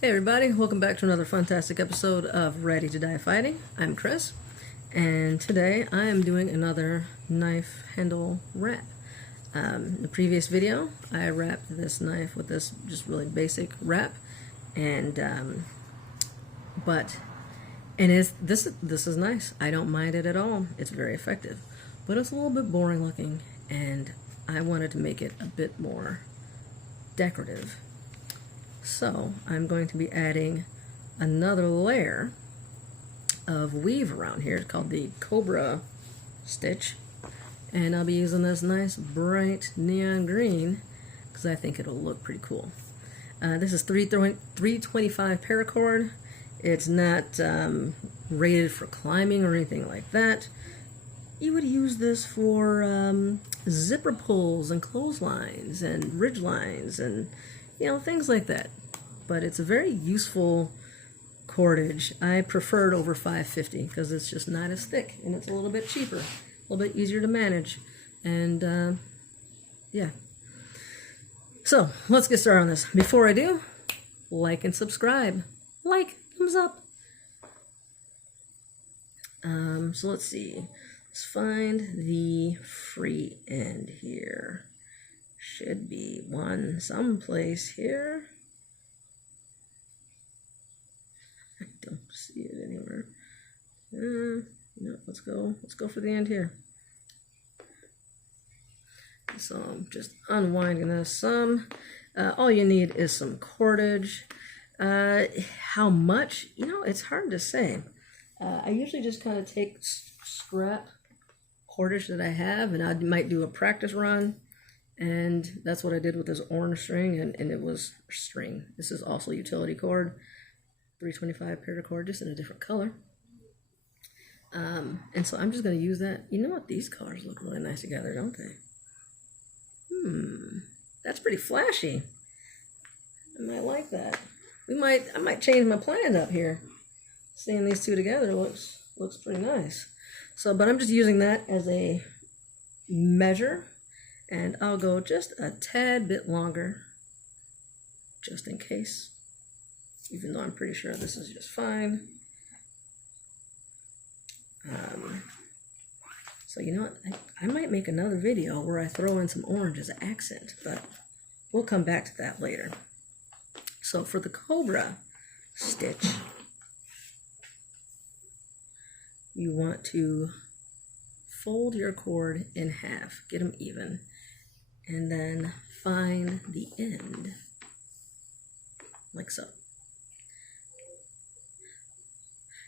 Hey everybody, welcome back to another fantastic episode of Ready to Die Fighting. I'm Chris, and today I am doing another knife handle wrap. In the previous video, I wrapped this knife with this just really basic wrap, and this is nice. I don't mind it at all. It's very effective, but it's a little bit boring looking, and I wanted to make it a bit more decorative. So I'm going to be adding another layer of weave around here. It's called the Cobra stitch, and I'll be using this nice bright neon green because I think it'll look pretty cool. This is 325 paracord. It's not rated for climbing or anything like that. You would use this for zipper pulls and clotheslines and ridge lines and things like that. But it's a very useful cordage. I prefer it over 550 because it's just not as thick and it's a little bit cheaper, a little bit easier to manage. And yeah. So let's get started on this. Before I do, like and subscribe. Like, thumbs up. So let's see. Let's find the free end here. Should be one someplace here. I don't see it anywhere. Let's go for the end here. So I'm just unwinding this some. All you need is some cordage. How much? It's hard to say. I usually just kind of take scrap cordage that I have, and I might do a practice run. And that's what I did with this orange string, and it was string. This is also utility cord, 325 paracord, just in a different color. And so I'm just going to use that. You know what? These colors look really nice together, don't they? That's pretty flashy. I might like that. I might change my plan up here. Seeing these two together looks pretty nice. But I'm just using that as a measure. And I'll go just a tad bit longer, just in case, even though I'm pretty sure this is just fine. So you know what, I might make another video where I throw in some orange as an accent, but we'll come back to that later. So for the Cobra stitch, you want to fold your cord in half, get them even, and then find the end, like so.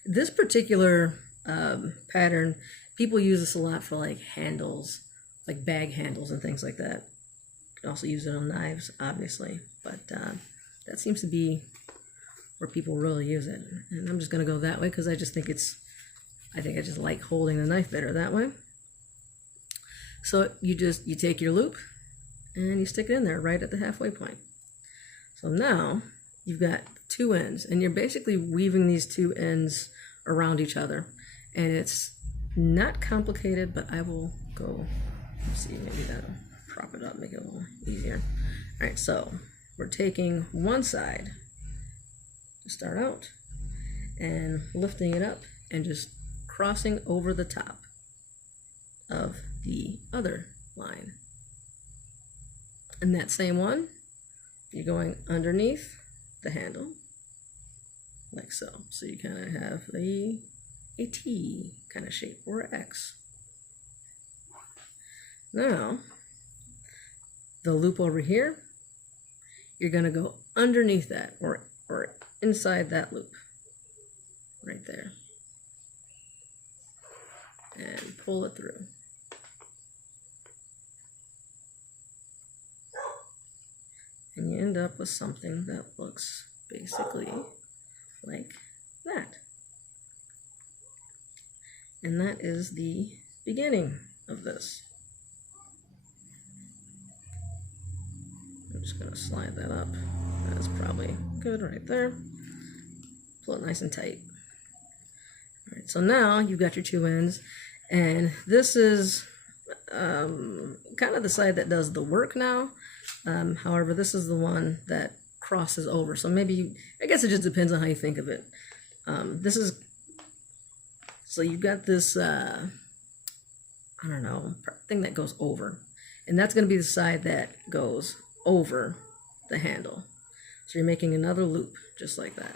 This particular pattern, people use this a lot for like handles, like bag handles and things like that. You can also use it on knives, obviously, but that seems to be where people really use it. And I'm just going to go that way because I just think I just like holding the knife better that way. So you take your loop and you stick it in there right at the halfway point. So now you've got two ends, and you're basically weaving these two ends around each other. And it's not complicated, but I will go, let's see, maybe that'll prop it up, make it a little easier. All right, so we're taking one side to start out and lifting it up and just crossing over the top of the other line. And that same one, you're going underneath the handle, like so. So you kind of have a T kind of shape, or an X. Now, the loop over here, you're going to go underneath that, or inside that loop, right there, and pull it through. And you end up with something that looks basically like that. And that is the beginning of this. I'm just going to slide that up. That's probably good right there. Pull it nice and tight. All right, so now you've got your two ends, and this is kind of the side that does the work now. However, this is the one that crosses over. So maybe, I guess it just depends on how you think of it. This is, so you've got this, I don't know, thing that goes over. And that's going to be the side that goes over the handle. So you're making another loop just like that.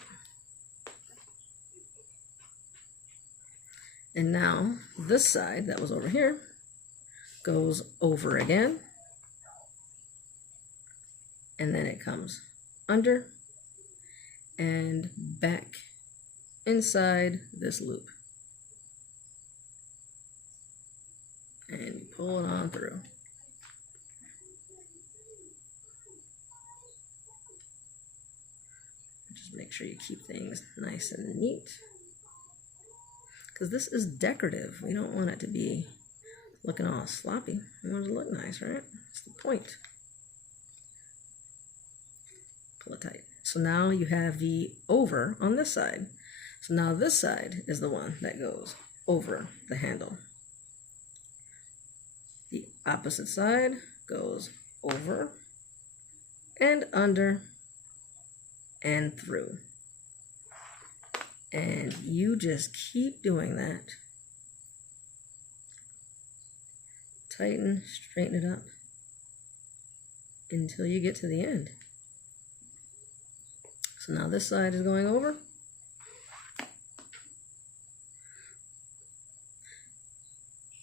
And now this side that was over here goes over again. And then it comes under and back inside this loop. And you pull it on through. Just make sure you keep things nice and neat. Because this is decorative. We don't want it to be looking all sloppy. We want it to look nice, right? That's the point. Pull it tight. So now you have the over on this side. So now this side is the one that goes over the handle. The opposite side goes over and under and through. And you just keep doing that. Tighten, straighten it up until you get to the end. So now this side is going over.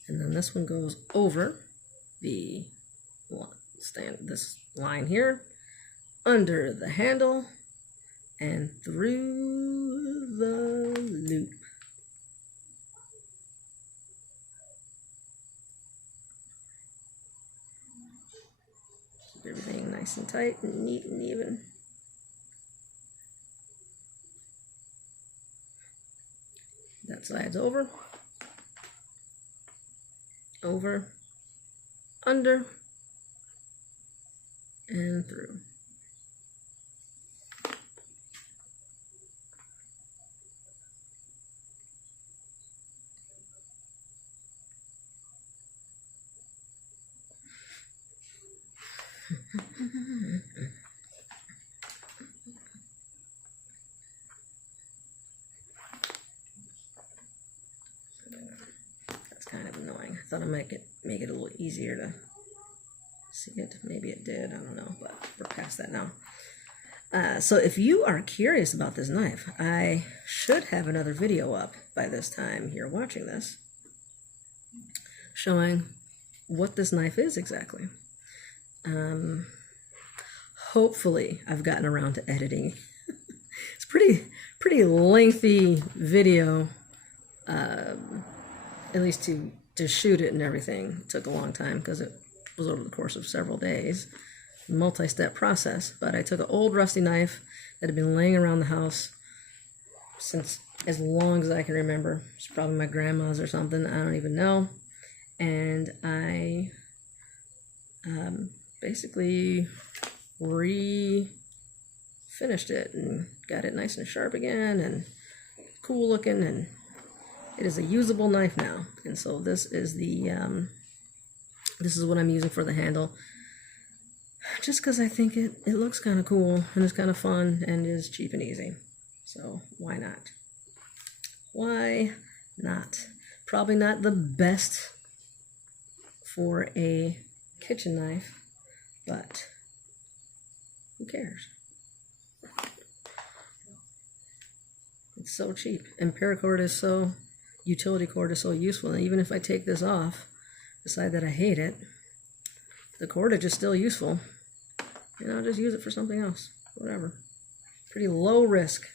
And then this one goes over the this line here, under the handle, and through the loop. Keep everything nice and tight and neat and even. That side's over, over, under, and through. That's kind of annoying. I thought I might make it a little easier to see it. Maybe it did. I don't know, but we're past that now. So if you are curious about this knife, I should have another video up by this time you're watching this, showing what this knife is exactly. Hopefully I've gotten around to editing. It's pretty lengthy video, at least to shoot it and everything. It took a long time because it was over the course of several days, multi-step process. But I took an old rusty knife that had been laying around the house since as long as I can remember. It's probably my grandma's or something, I don't even know. And I basically finished it and got it nice and sharp again and cool looking, and it is a usable knife now. And so this is the this is what I'm using for the handle, just because I think it looks kind of cool and it's kind of fun and is cheap and easy. So why not? Why not? Probably not the best for a kitchen knife, but who cares? It's so cheap, and paracord is so, utility cord is so useful. And even if I take this off, decide that I hate it, the cordage is still useful, and I'll just use it for something else, whatever. Pretty low risk.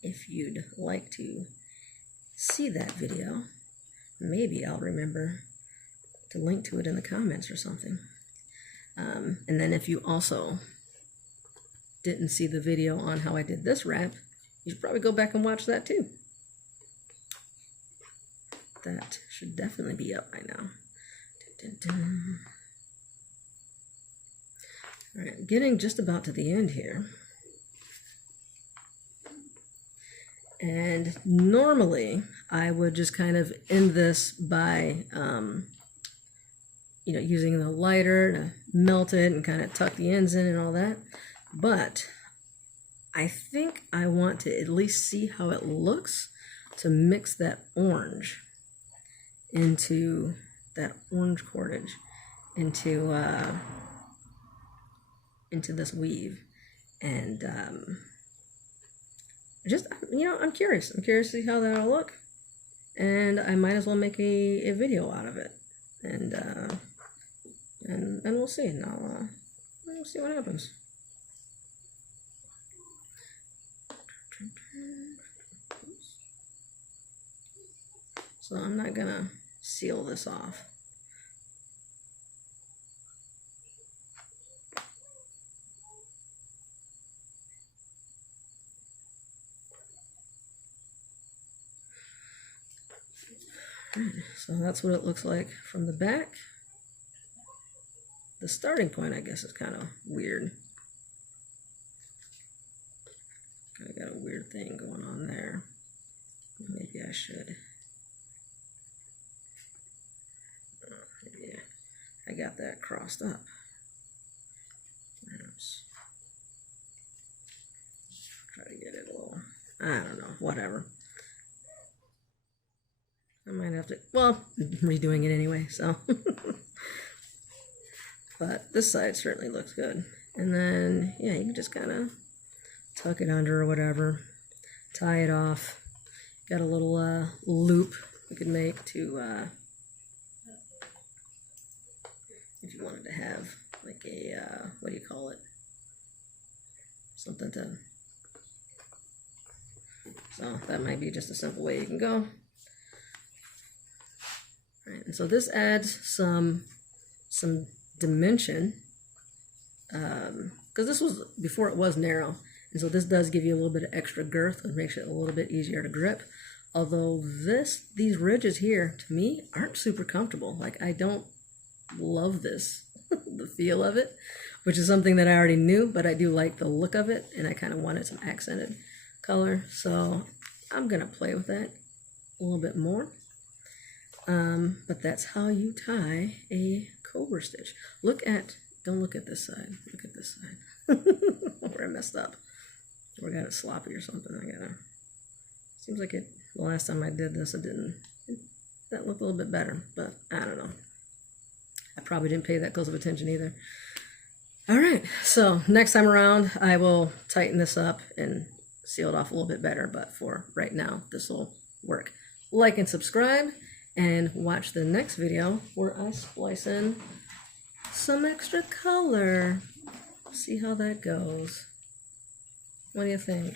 If you'd like to see that video, maybe I'll remember to link to it in the comments or something. And then if you also didn't see the video on how I did this wrap, you should probably go back and watch that too. That should definitely be up by now. Dun, dun, dun. All right, getting just about to the end here. And normally I would just kind of end this by, you know, using the lighter to melt it and kind of tuck the ends in and all that. But I think I want to at least see how it looks to mix that orange into that orange cordage into this weave. And just, you know, I'm curious to see how that'll look, and I might as well make a video out of it, and we'll see. And we'll see what happens. So I'm not gonna seal this off. So that's what it looks like from the back. The starting point, I guess, is kind of weird. I got a weird thing going on there. Maybe I should. Yeah, I got that crossed up. Perhaps try to get it a little. I don't know. Whatever. I might have to. Well, redoing it anyway. So, but this side certainly looks good. And then, yeah, you can just kind of tuck it under or whatever, tie it off. Got a little loop you could make to, if you wanted to have like a, what do you call it? Something to, so that might be just a simple way you can go. All right, and so this adds some dimension, because this was, before it was narrow. And so this does give you a little bit of extra girth. It makes it a little bit easier to grip. Although these ridges here, to me, aren't super comfortable. Like, I don't love this, the feel of it, which is something that I already knew, but I do like the look of it, and I kind of wanted some accented color. So I'm going to play with that a little bit more. But that's how you tie a Cobra stitch. Don't look at this side. Look at this side. Where I messed up. Or got it sloppy or something. Seems like it, the last time I did this, that looked a little bit better, but I don't know. I probably didn't pay that close of attention either. All right, so next time around, I will tighten this up and seal it off a little bit better, but for right now, this will work. Like and subscribe, and watch the next video where I splice in some extra color. See how that goes. What do you think?